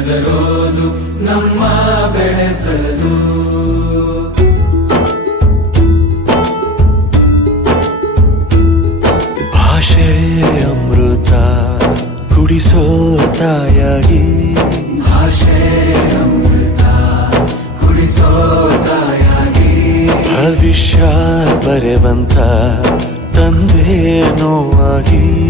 ಭಯವಾಗಿ ನಮ್ಮ ಬೆಳೆಸಲು. ಭಾಷೆ ಅಮೃತ ಕುಡಿಸೋ ತಾಯಾಗಿ. ಭಾಷೆ ಅಮೃತ ಕುಡಿಸೋ ತಾಯಾಗಿ. ಭವಿಷ್ಯ ಬರೆವಂತ ತಂದೆ ಆಗಿ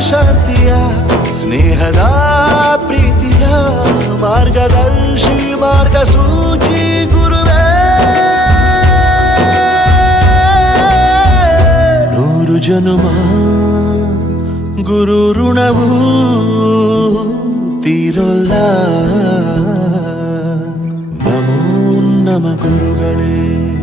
ಶಾಂತಿಯ ಸ್ನೇಹದ ಪ್ರೀತಿಯ ಮಾರ್ಗದರ್ಶಿ ಮಾರ್ಗಸೂಚಿ ಗುರುವೇ. ನೂರು ಜನುಮ ಗುರು ಋಣವು ತೀರೊಲ್ಲ. ನಮೋ ನಮ ಗುರುಗಳೇ.